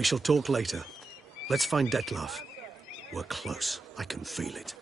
We shall talk later. Let's find Dettlaff. We're close. I can feel it.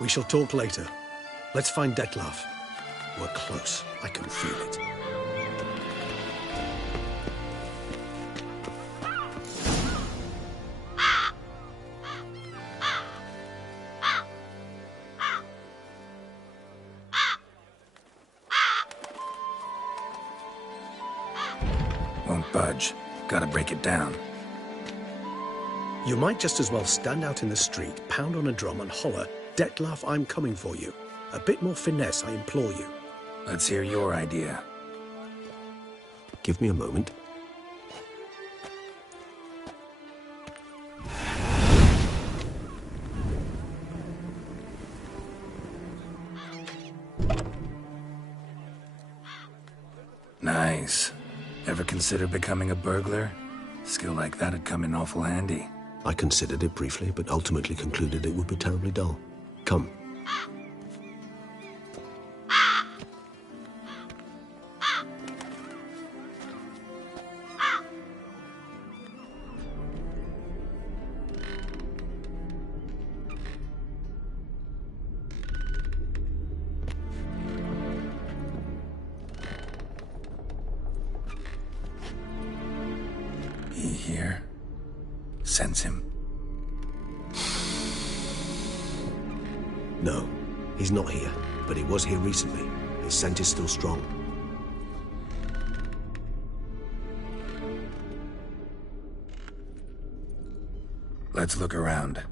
We shall talk later. Let's find Dettlaff. We're close. I can feel it. Won't budge. Gotta break it down. You might just as well stand out in the street, pound on a drum and holler, "Dettlaff, I'm coming for you." A bit more finesse, I implore you. Let's hear your idea. Give me a moment. Nice. Ever consider becoming a burglar? Skill like that'd come in awful handy. I considered it briefly, but ultimately concluded it would be terribly dull. Come. He here? Sense him. No, he's not here, but he was here recently. His scent is still strong. Let's look around.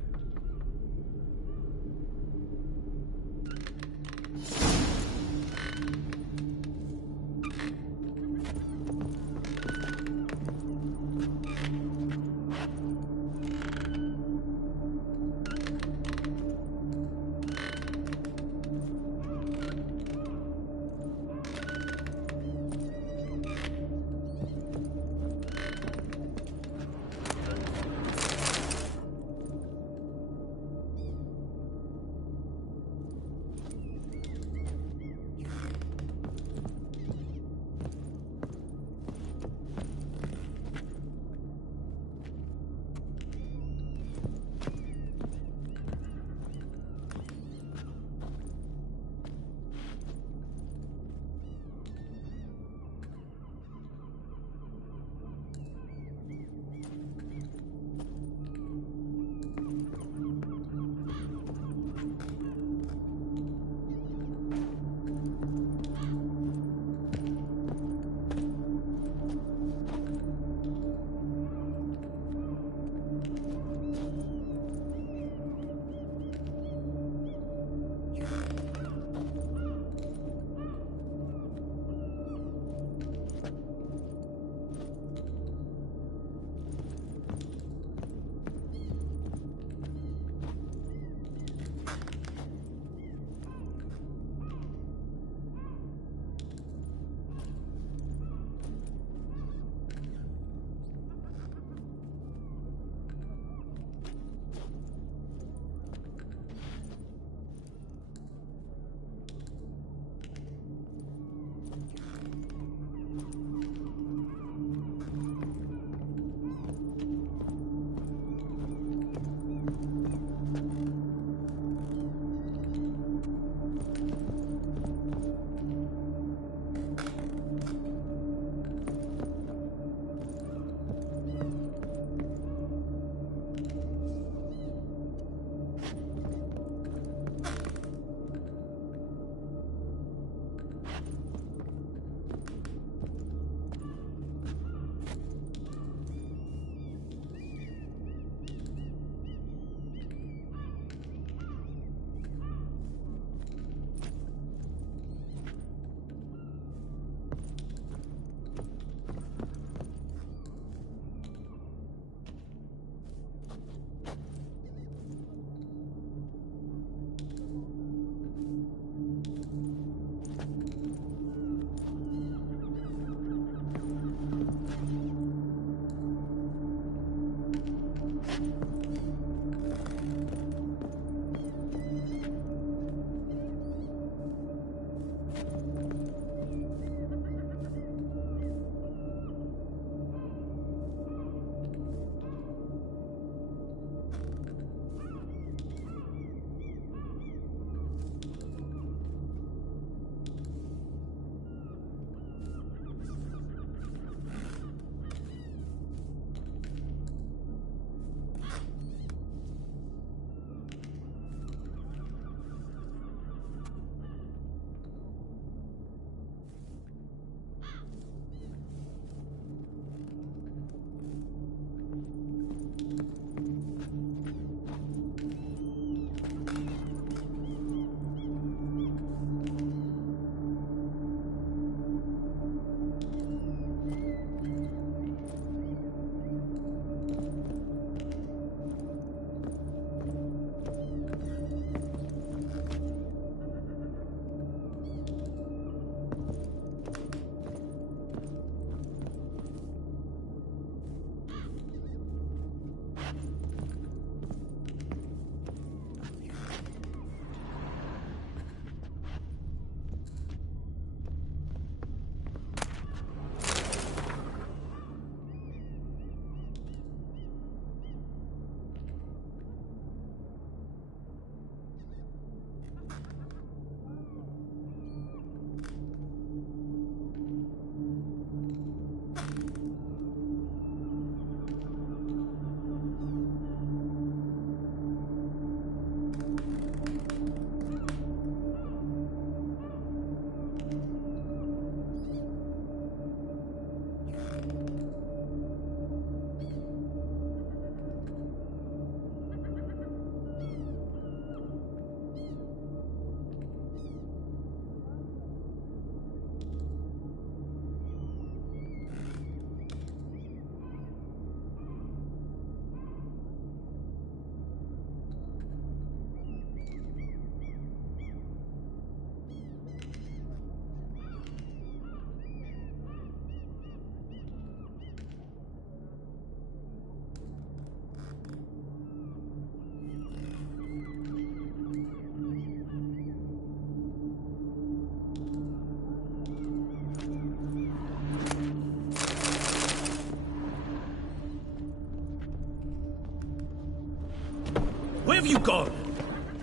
Where have you gone?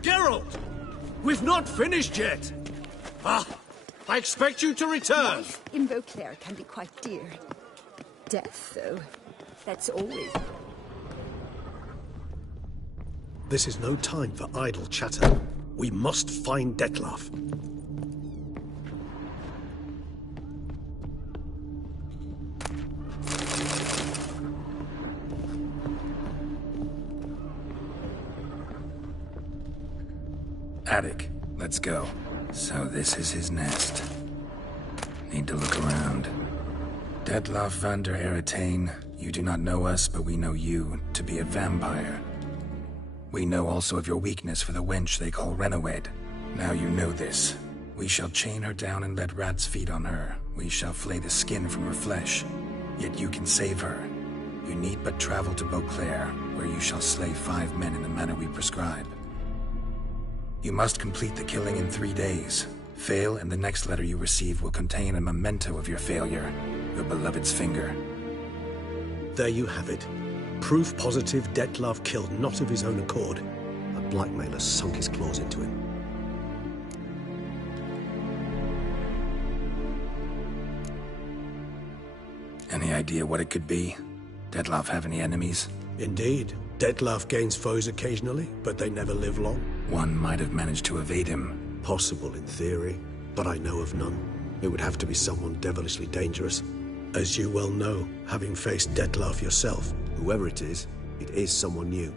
Geralt! We've not finished yet! Ah! I expect you to return! Life in Beauclair can be quite dear. Death, though, that's always... This is no time for idle chatter. We must find Dettlaff. Attic, let's go. So this is his nest. Need to look around. Dettlaff van der Eretain, you do not know us, but we know you to be a vampire. We know also of your weakness for the wench they call Renoed. Now you know this. We shall chain her down and let rats feed on her. We shall flay the skin from her flesh. Yet you can save her. You need but travel to Beauclair, where you shall slay 5 men in the manner we prescribe. You must complete the killing in 3 days. Fail, and the next letter you receive will contain a memento of your failure. Your beloved's finger. There you have it. Proof positive Dettlaff killed not of his own accord. A blackmailer sunk his claws into him. Any idea what it could be? Dettlaff have any enemies? Indeed. Dettlaff gains foes occasionally, but they never live long. One might have managed to evade him. Possible in theory, but I know of none. It would have to be someone devilishly dangerous. As you well know, having faced Dettlaff yourself, whoever it is someone new.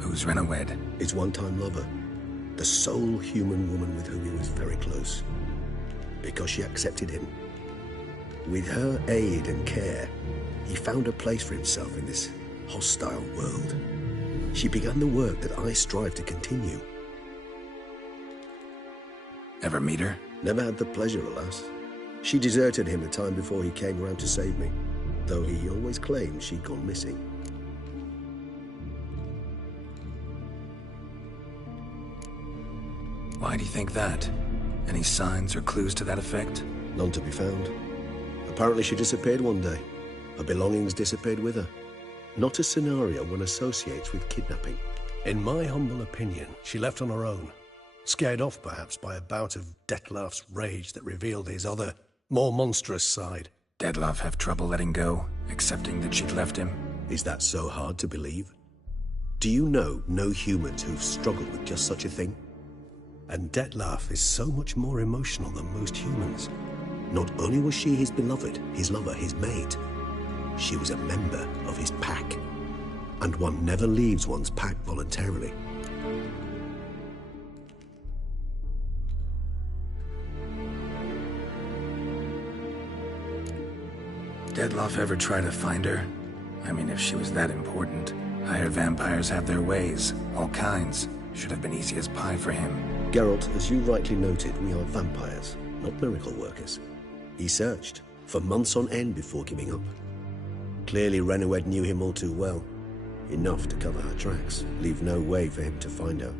Who's Renoed? His one-time lover. The sole human woman with whom he was very close. Because she accepted him. With her aid and care, he found a place for himself in this hostile world. She began the work that I strive to continue. Ever meet her? Never had the pleasure, alas. She deserted him the time before he came around to save me, though he always claimed she'd gone missing. Why do you think that? Any signs or clues to that effect? None to be found. Apparently she disappeared one day. Her belongings disappeared with her. Not a scenario one associates with kidnapping. In my humble opinion, she left on her own. Scared off, perhaps, by a bout of Dettlaff's rage that revealed his other, more monstrous side. Dettlaff have trouble letting go, accepting that she'd left him? Is that so hard to believe? Do you know no humans who've struggled with just such a thing? And Dettlaff is so much more emotional than most humans. Not only was she his beloved, his lover, his mate, she was a member of his pack. And one never leaves one's pack voluntarily. Dettlaff ever try to find her? I mean, if she was that important. Higher vampires have their ways, all kinds. Should have been easy as pie for him. Geralt, as you rightly noted, we are vampires, not miracle workers. He searched, for months on end before giving up. Clearly Renoed knew him all too well. Enough to cover her tracks, leave no way for him to find her.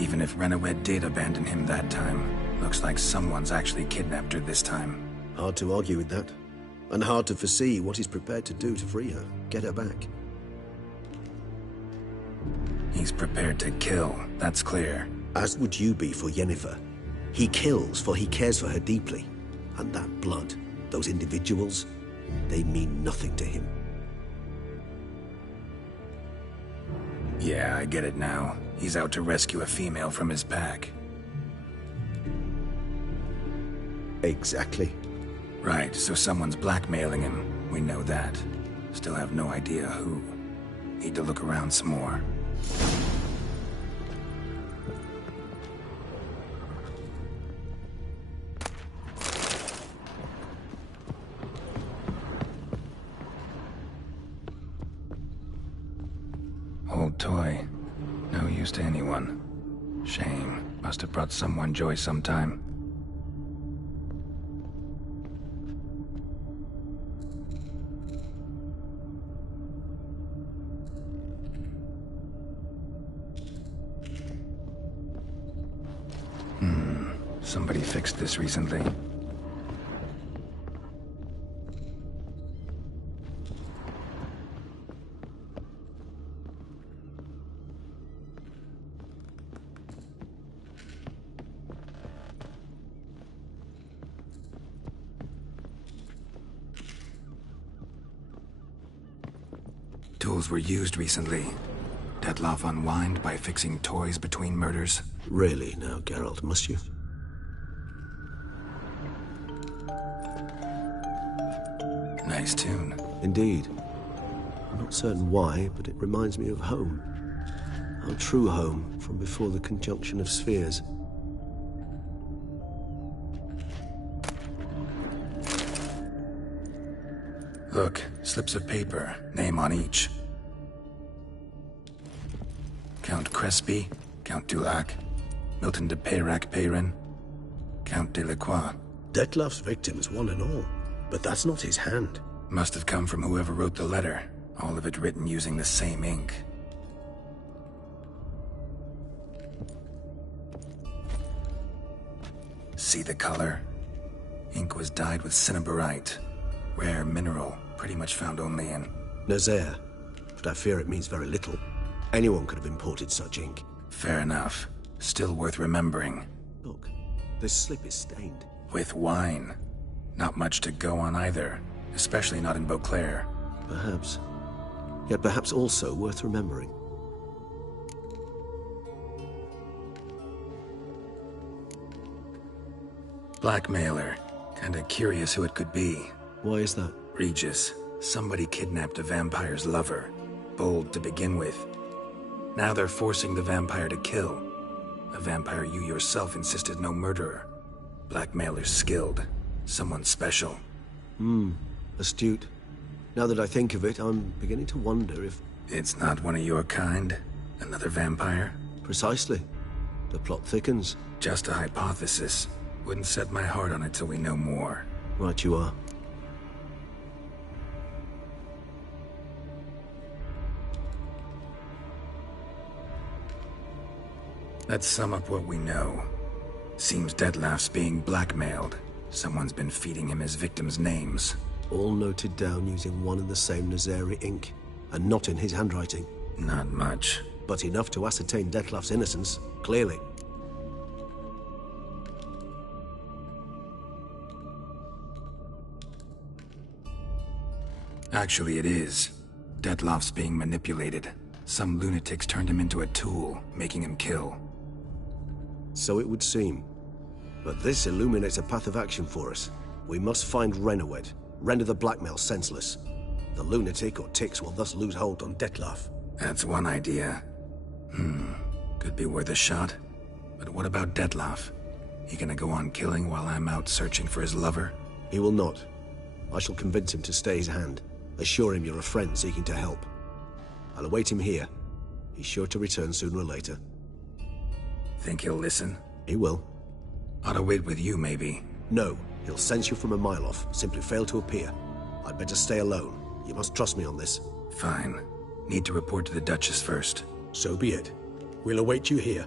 Even if Renawed did abandon him that time, looks like someone's actually kidnapped her this time. Hard to argue with that. And hard to foresee what he's prepared to do to free her, get her back. He's prepared to kill, that's clear. As would you be for Yennefer. He kills for he cares for her deeply. And that blood, those individuals, they mean nothing to him. Yeah, I get it now. He's out to rescue a female from his pack. Exactly. Right, so someone's blackmailing him. We know that. Still have no idea who. Need to look around some more. Old toy. No use to anyone. Shame. Must have brought someone joy sometime. Somebody fixed this recently. Tools were used recently. Dettlaff unwind by fixing toys between murders. Really now, Geralt, must you? Nice tune. Indeed. I'm not certain why, but it reminds me of home. Our true home from before the conjunction of spheres. Look, slips of paper, name on each. Count Crespi, Count Dulac, Milton de Peyrac-Peyrin, Count Delacroix. Dettlaff's victims, one and all. But that's not his hand. Must have come from whoever wrote the letter. All of it written using the same ink. See the color? Ink was dyed with cinnabarite. Rare mineral, pretty much found only in... Nazaire. But I fear it means very little. Anyone could have imported such ink. Fair enough. Still worth remembering. Look, this slip is stained. With wine. Not much to go on either, especially not in Beauclair. Perhaps. Yet perhaps also worth remembering. Blackmailer. Kinda curious who it could be. Why is that? Regis. Somebody kidnapped a vampire's lover. Bold to begin with. Now they're forcing the vampire to kill. A vampire you yourself insisted no murderer. Blackmailer's skilled. Someone special. Astute. Now that I think of it, I'm beginning to wonder if... It's not one of your kind? Another vampire? Precisely. The plot thickens. Just a hypothesis. Wouldn't set my heart on it till we know more. Right you are. Let's sum up what we know. Seems Dettlaff's being blackmailed. Someone's been feeding him his victims' names. All noted down using one and the same Nazari ink, and not in his handwriting. Not much. But enough to ascertain Dettlaff's innocence, clearly. Actually, it is. Dettlaff's being manipulated. Some lunatics turned him into a tool, making him kill. So it would seem. But this illuminates a path of action for us. We must find Renawed, render the blackmail senseless. The lunatic or ticks will thus lose hold on Dettlaff. That's one idea. Could be worth a shot. But what about Dettlaff? He gonna go on killing while I'm out searching for his lover? He will not. I shall convince him to stay his hand. Assure him you're a friend seeking to help. I'll await him here. He's sure to return sooner or later. Think he'll listen? He will. Ought to wait with you, maybe. No, he'll sense you from a mile off. Simply fail to appear. I'd better stay alone. You must trust me on this. Fine. Need to report to the Duchess first. So be it. We'll await you here.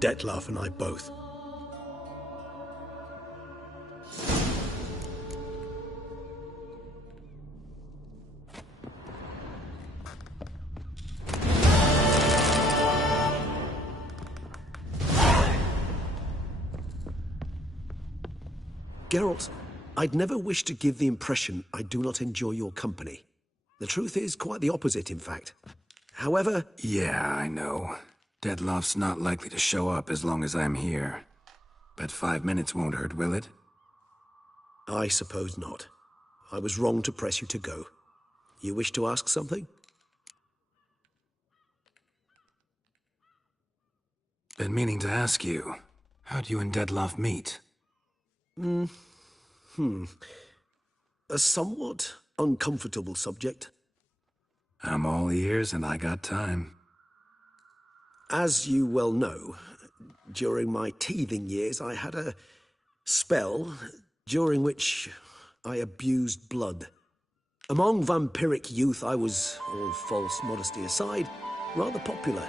Dettlaff and I both. Geralt, I'd never wish to give the impression I do not enjoy your company. The truth is quite the opposite, in fact. However... Yeah, I know. Dettlaff's not likely to show up as long as I'm here. But 5 minutes won't hurt, will it? I suppose not. I was wrong to press you to go. You wish to ask something? Been meaning to ask you. How'd you and Dettlaff meet? A somewhat uncomfortable subject. I'm all ears and I got time. As you well know, during my teething years I had a spell during which I abused blood. Among vampiric youth I was, all false modesty aside, rather popular.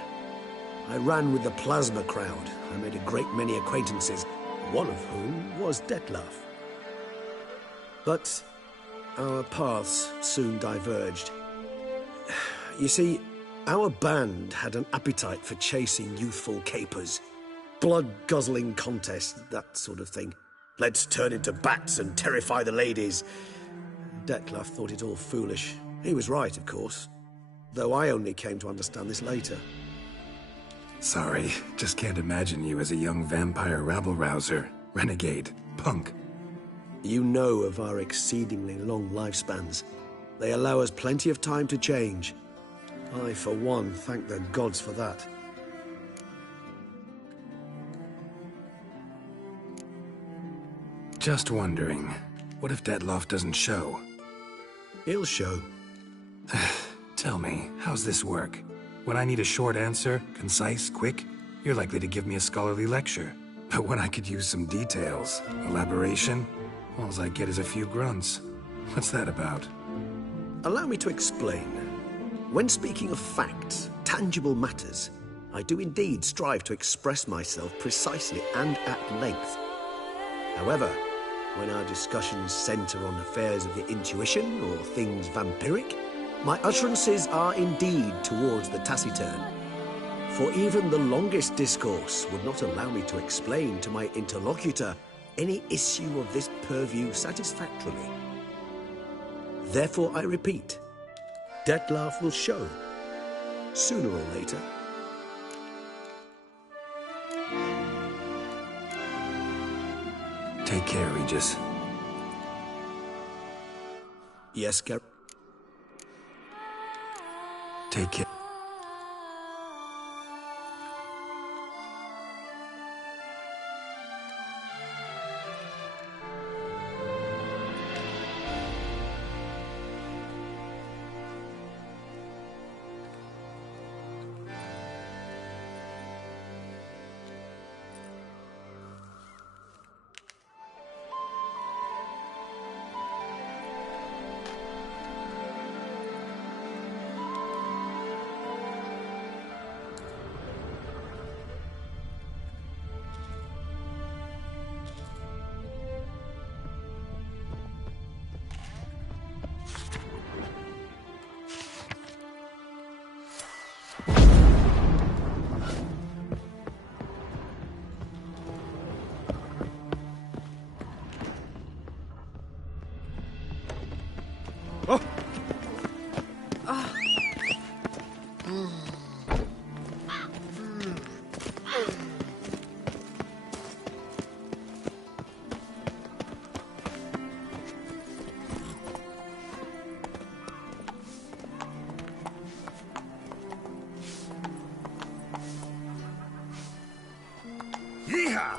I ran with the plasma crowd. I made a great many acquaintances, one of whom was Dettlaff. But our paths soon diverged. You see, our band had an appetite for chasing youthful capers, blood-guzzling contests, that sort of thing. Let's turn into bats and terrify the ladies. Dettlaff thought it all foolish. He was right, of course, though I only came to understand this later. Sorry, just can't imagine you as a young vampire rabble-rouser, renegade, punk. You know of our exceedingly long lifespans. They allow us plenty of time to change. I, for one, thank the gods for that. Just wondering, what if Dettlaff doesn't show? He'll show. Tell me, how's this work? When I need a short answer, concise, quick, you're likely to give me a scholarly lecture. But when I could use some details, elaboration, all I get is a few grunts. What's that about? Allow me to explain. When speaking of facts, tangible matters, I do indeed strive to express myself precisely and at length. However, when our discussions center on affairs of the intuition or things vampiric, my utterances are indeed towards the taciturn. For even the longest discourse would not allow me to explain to my interlocutor any issue of this purview satisfactorily. Therefore, I repeat, Dettlaff will show, sooner or later. Take care, Regis. Yes, Geralt? Take care. Yeehaw!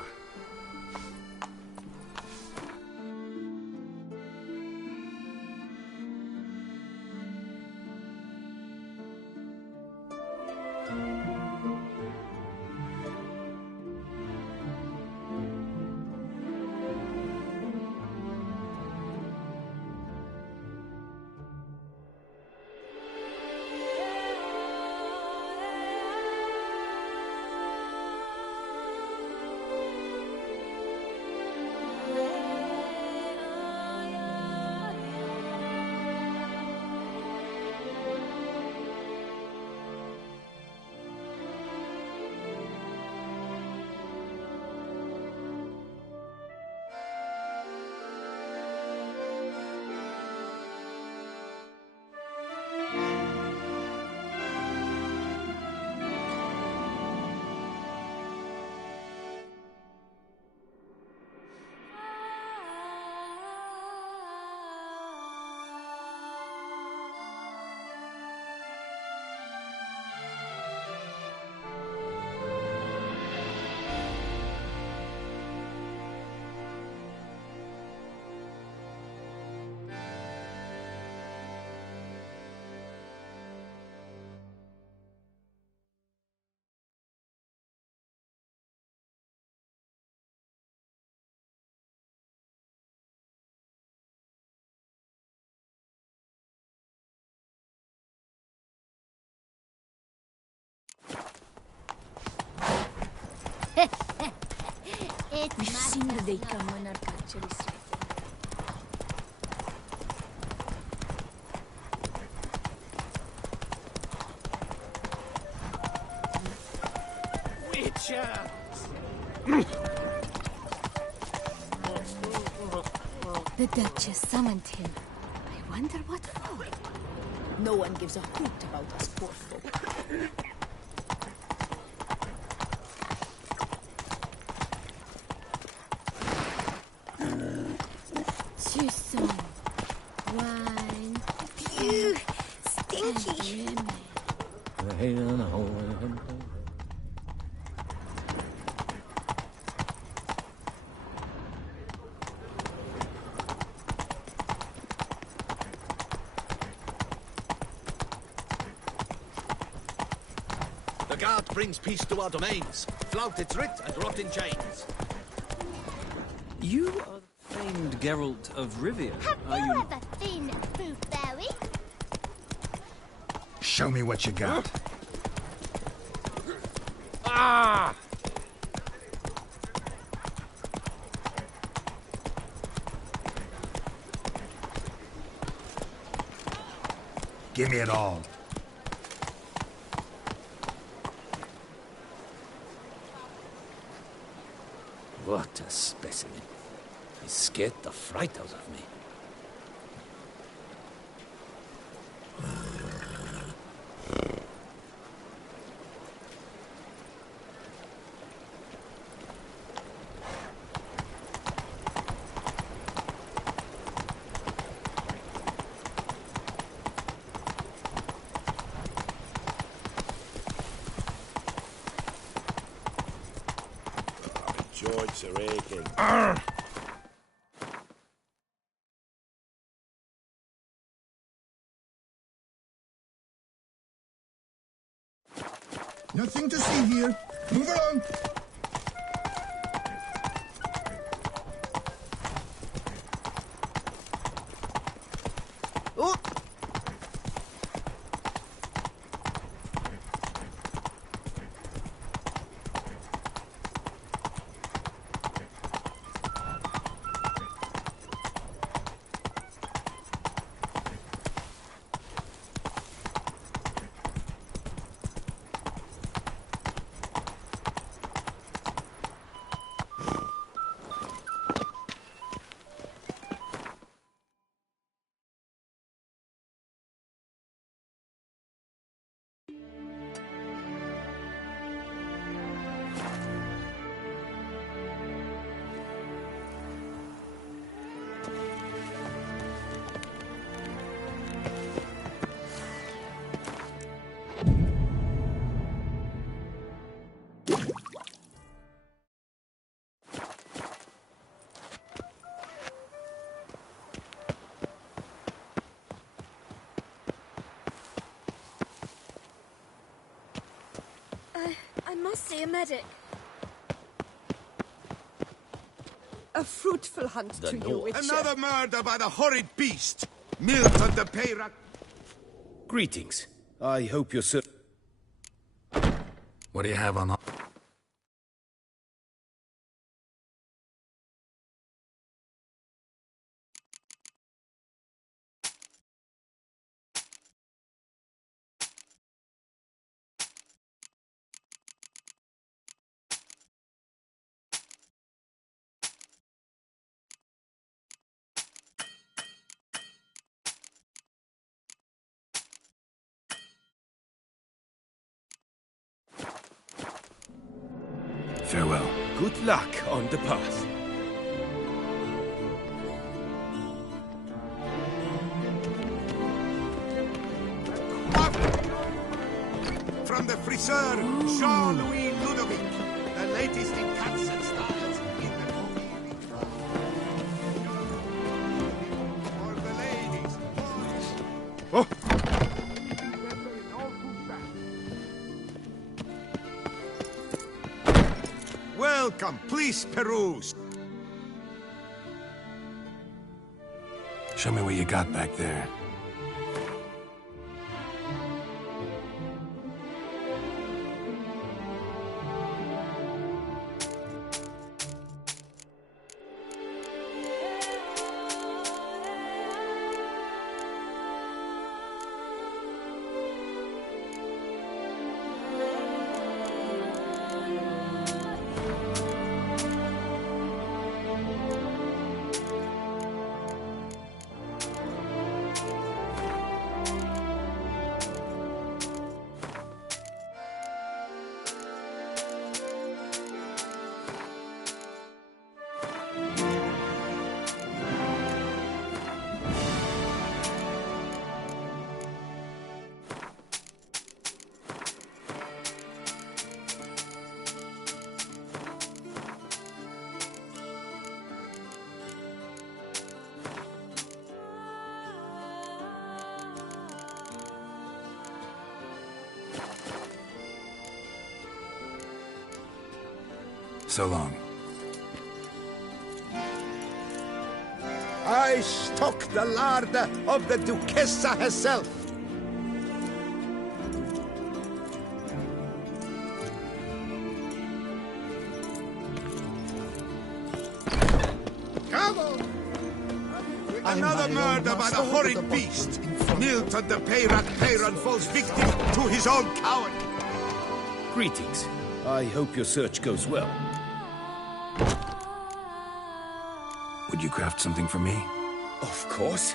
Sinadeica monarcacelis. Witcher! The Duchess summoned him. I wonder what for. No one gives a hoot about us poor folk. Too soon. Wine. Ew, stinky. The guard brings peace to our domains. Flout its writ and rot in chains. You are the famed Geralt of Rivia, Have are you you? ever seen Blueberry? Show me what you got. Ah! Give me it all. What a specimen. He scared the fright out of me. Joints are aching. Nothing to see here. Move along. Oh! I must see a medic. A fruitful hunt to you, Witcher. Another murder by the horrid beast! Milton the Peyrac. Greetings. I hope you're What do you have on? Farewell. good luck on the path. From the friseur, Jean-Louis Ludovic. The latest in cuts and styles in the coffee. For the ladies. Oh. Welcome, please peruse. Show me what you got back there. So long. I stock the larder of the Duchessa herself. Come on! Another murder by the horrid beast. Milton the Peyran falls victim to his own coward. Greetings. I hope your search goes well. Would you craft something for me? Of course.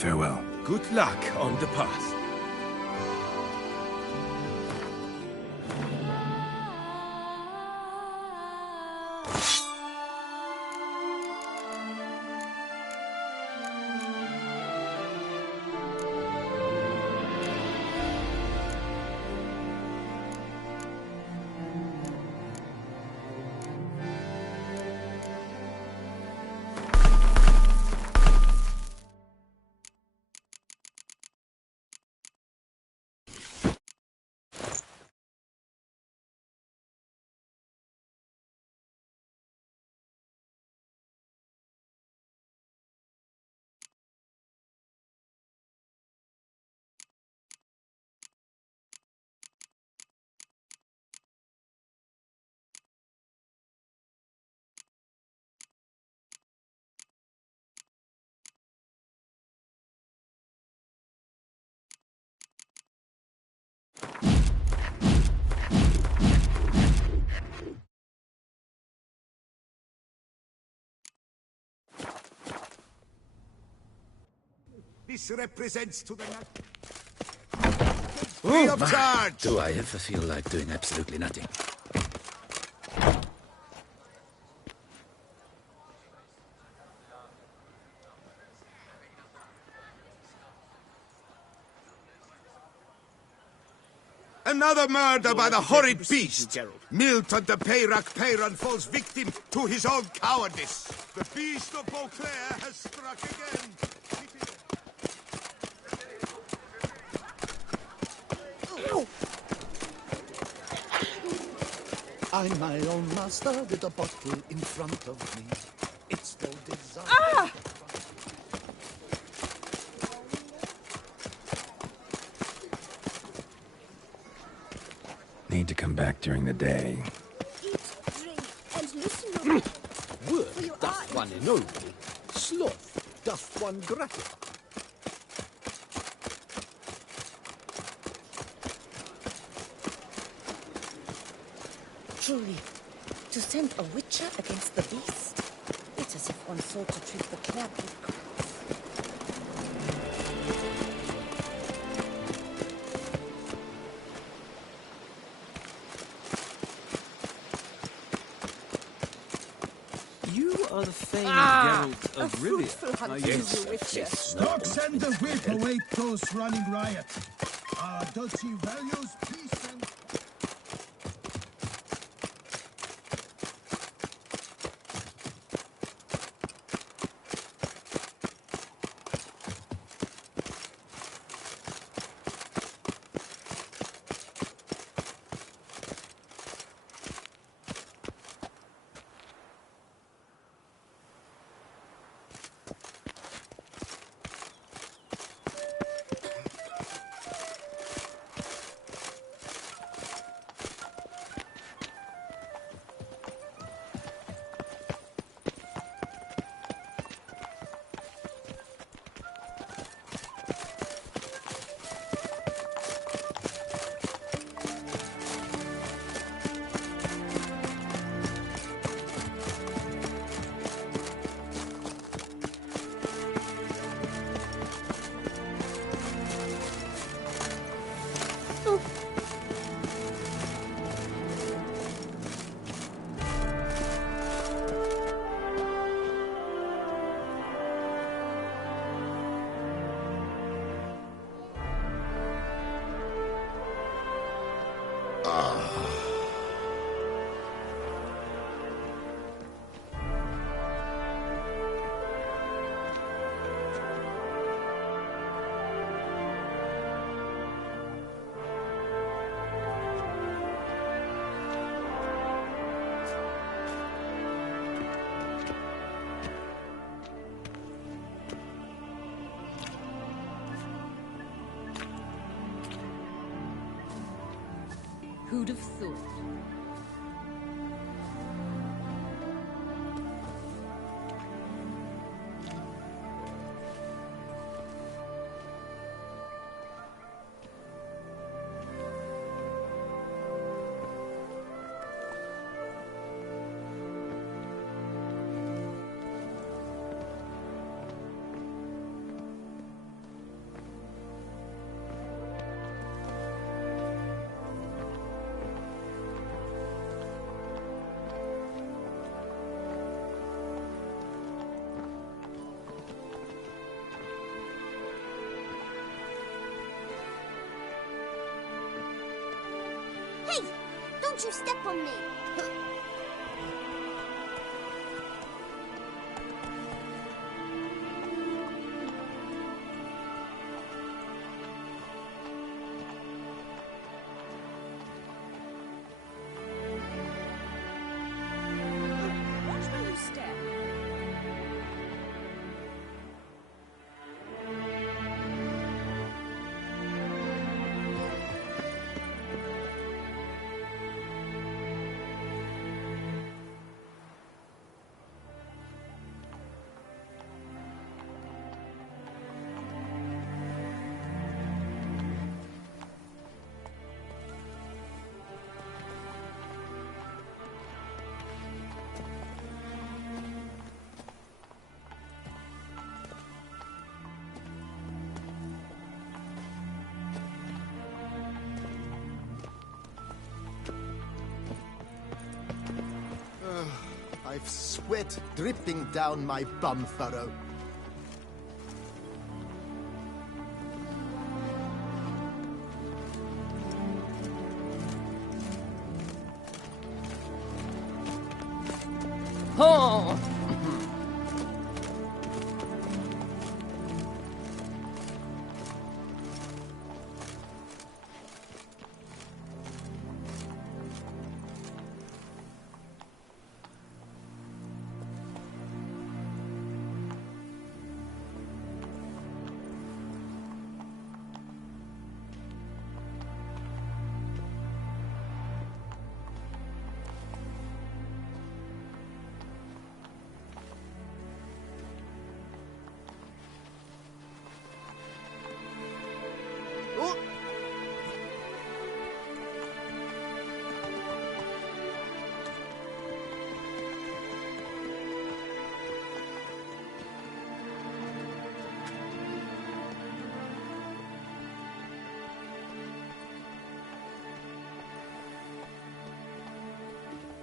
Farewell. Good luck on the path. This represents to the free of charge. Do I ever feel like doing absolutely nothing? Another murder by the horrid beast. Milton the Peyran falls victim to his own cowardice. The beast of Beauclair has struck again. I'm my own master with a bottle in front of me. It's the Ah! Need to come back during the day. Eat, drink, and listen. Work doth one ennoble, sloth doth one gratify. Truly, to send a witcher against the beast, it's as if one sought to treat the crab with crabs. You are the famed Geralt of fruitful Rivia. hunt, Yes. you witcher. Stop, send the whip await those running riot. Our duchy values peace and... Who'd have thought? Hey! Don't you step on me! Watch where you step. I've sweat dripping down my bum furrow. Oh!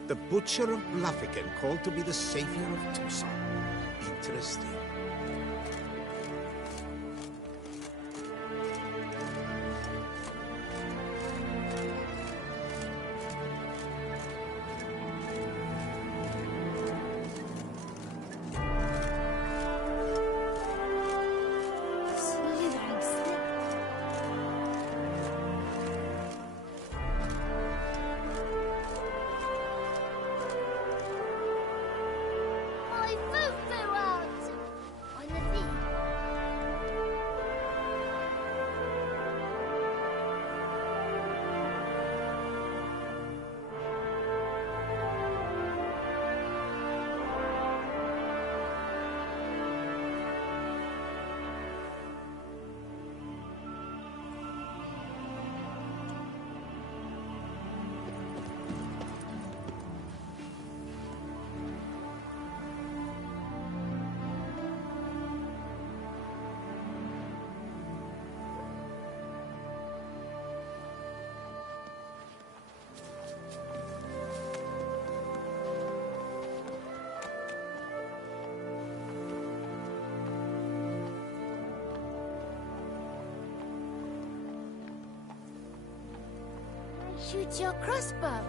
The Butcher of Bluffican called to be the savior of Tucson. Interesting. Slithering slip. My foot flew out! On the feet. Shoot your crossbow.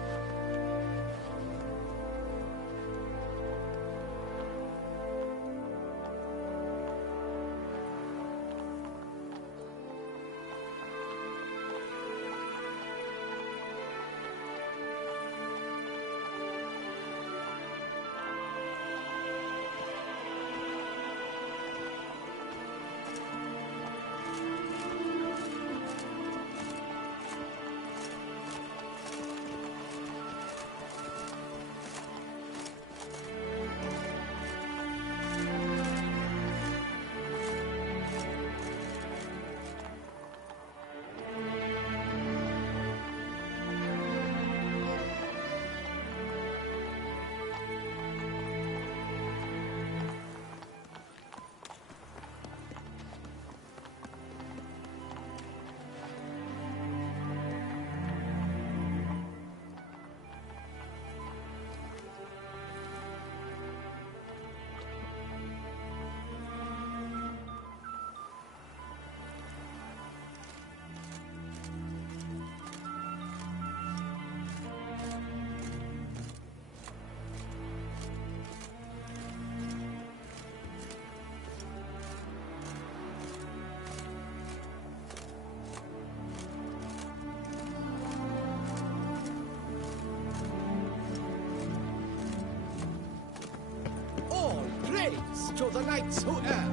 All praise to the knights who err.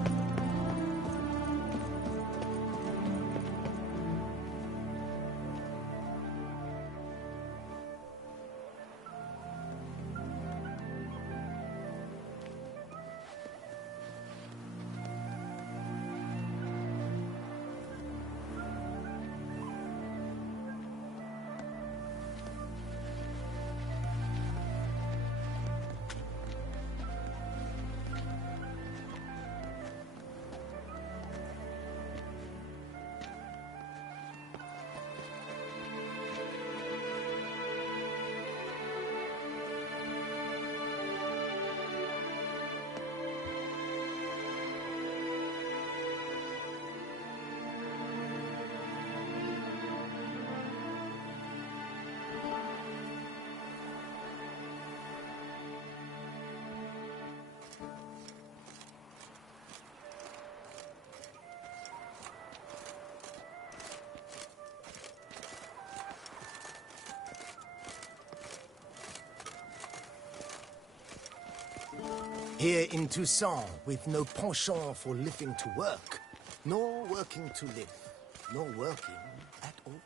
Here in Tucson, with no penchant for living to work, nor working to live, nor working at all.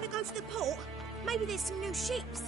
want to go to the port? Maybe there's some new ships.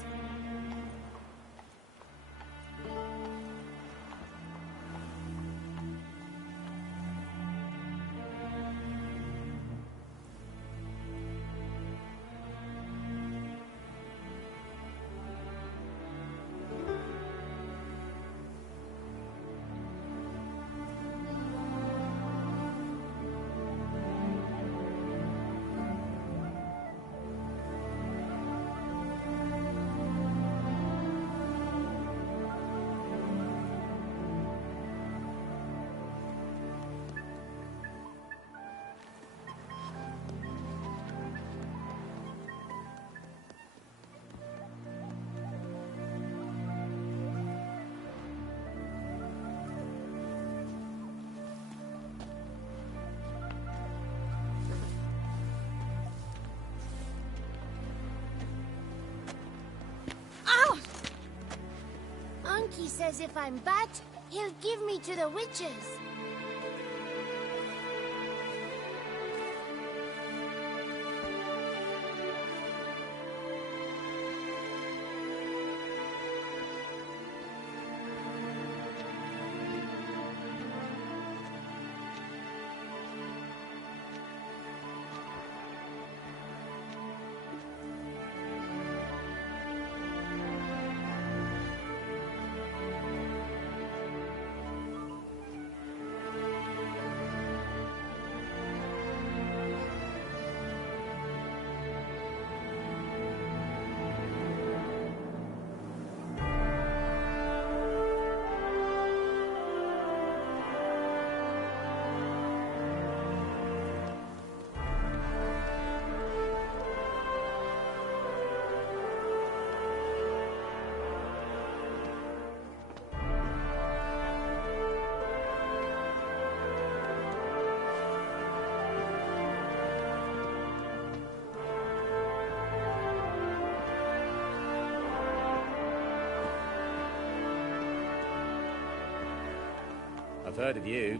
Unky says if I'm bad, he'll give me to the witches. I've heard of you.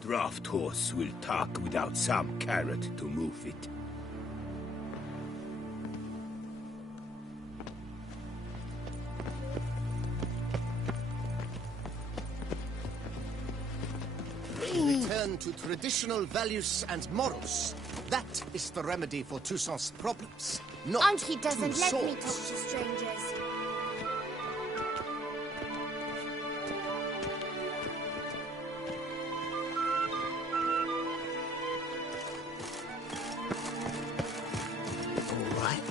Draft horse will talk without some carrot to move it. Return to traditional values and morals. That is the remedy for Toussaint's problems. Not And he doesn't two let me swords. talk to strangers. All right.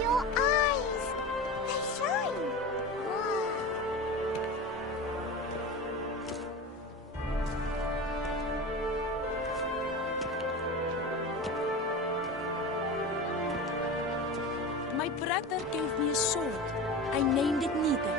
Your eyes! They shine! Wow. My brother gave me a sword. I named it Neither.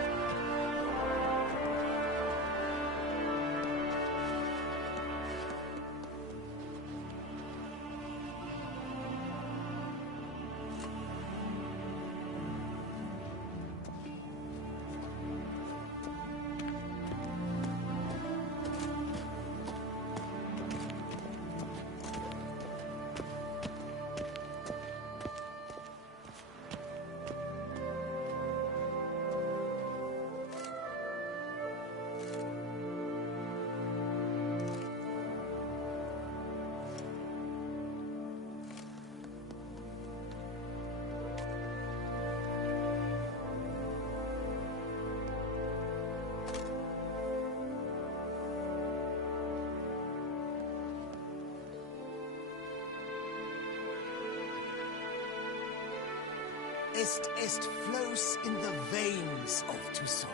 Est flows in the veins of Toussaint.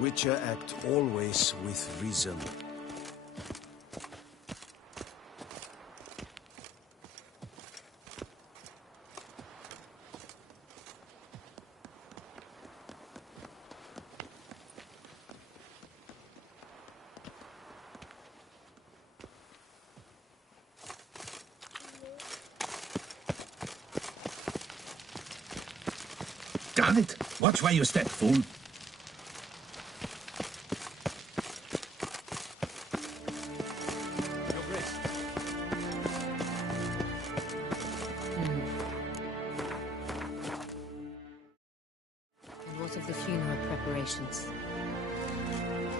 Witcher act always with reason. Damn it! Watch where you step, fool! And what of the funeral preparations?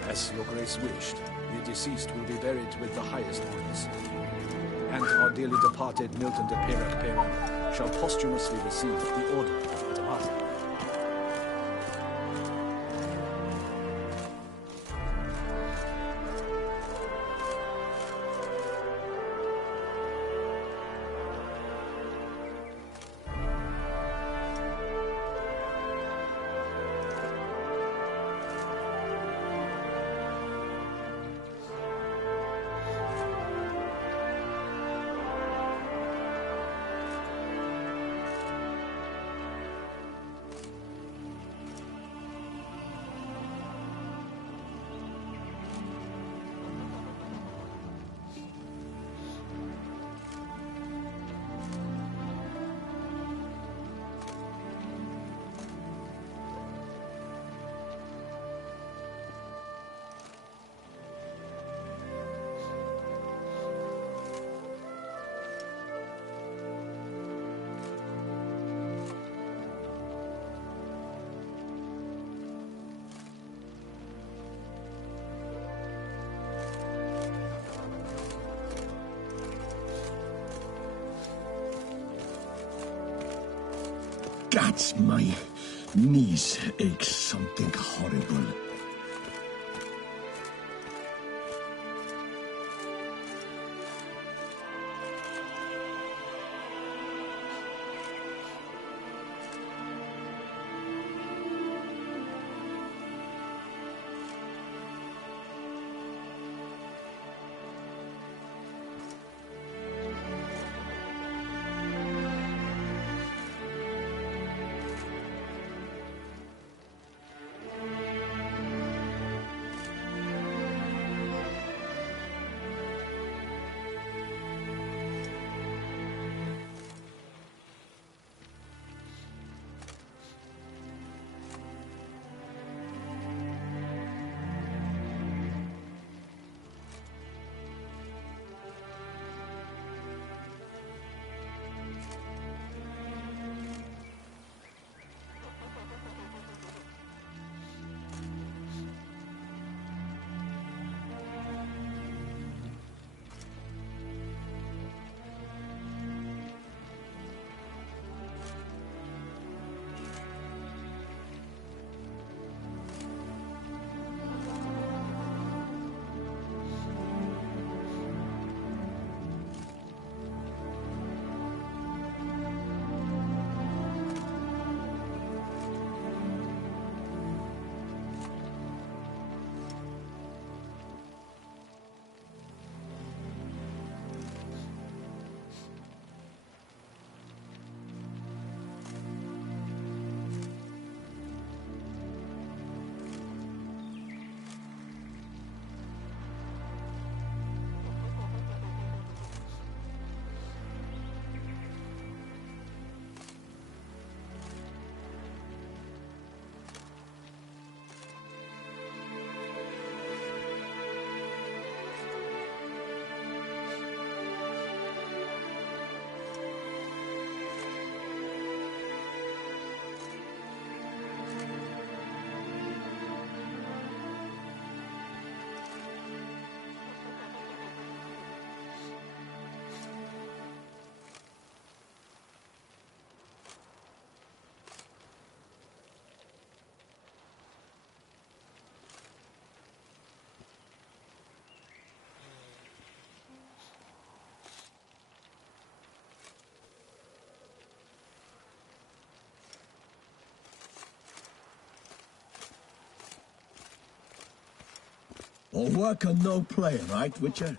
As your grace wished, the deceased will be buried with the highest honors. And our dearly departed Milton de Peyrac shall posthumously receive the Order of Adamastor. Gods, my knees ache something horrible. All work and no play, right, Witcher?